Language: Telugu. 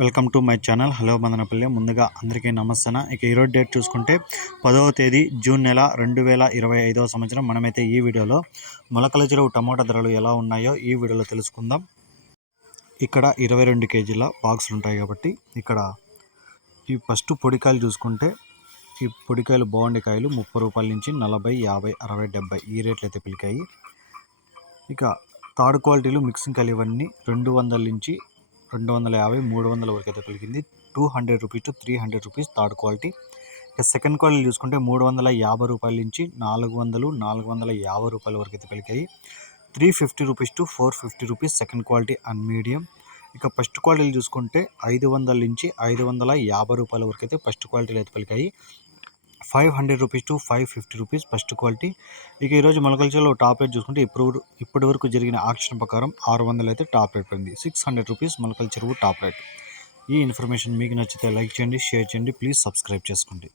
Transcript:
Welcome to my channel. Hello Madanapalle. ముందుగా అందరికీ నమస్తే ఇక ఈరోజు డేట్ చూసుకుంటే పదవ తేదీ జూన్ నెల రెండు వేల ఇరవై ఐదవ సంవత్సరం. మనమైతే ఈ వీడియోలో మొలకల చెరువు టమోటా ధరలు ఎలా ఉన్నాయో ఈ వీడియోలో తెలుసుకుందాం. ఇక్కడ ఇరవై రెండు కేజీల బాక్సులు ఉంటాయి కాబట్టి ఇక్కడ ఈ ఫస్ట్ పొడికాయలు చూసుకుంటే ఈ పొడికాయలు బాగుండే కాయలు ముప్పై రూపాయల నుంచి నలభై యాభై అరవై డెబ్బై ఈ రేట్లు అయితే పిలికాయి. ఇక థర్డ్ క్వాలిటీలు మిక్సింగ్ కాయలు ఇవన్నీ రెండు వందల నుంచి రెండు వందల యాభై మూడు వందల వరకు అయితే పలికింది two hundred rupees to three hundred rupees third quality. ఇక సెకండ్ క్వాలిటీ చూసుకుంటే మూడు వందల యాభై రూపాయల నుంచి నాలుగు వందలు నాలుగు వందల యాభై రూపాయల వరకు అయితే పలికాయి three fifty rupees to four fifty rupees second quality and medium. ఇక ఫస్ట్ క్వాలిటీలు చూసుకుంటే ఐదు వందల నుంచి ఐదు వందల యాభై రూపాయల వరకు అయితే ఫస్ట్ క్వాలిటీలు అయితే పలికాయి five hundred rupees to five fifty rupees first quality. ఇక ఈరోజు మొలకల్చర్లో టాప్ రేట్ చూసుకుంటే ఇప్పుడు ఇప్పటి వరకు జరిగిన ఆక్షన్ ప్రకారం ఆరు వందలు అయితే టాప్ రేట్ పడింది. Six hundred rupees Molakalcheruvu top rate. ఈ ఇన్ఫర్మేషన్ మీకు నచ్చితే లైక్ చేయండి షేర్ చేయండి ప్లీజ్ సబ్స్క్రైబ్ చేసుకోండి.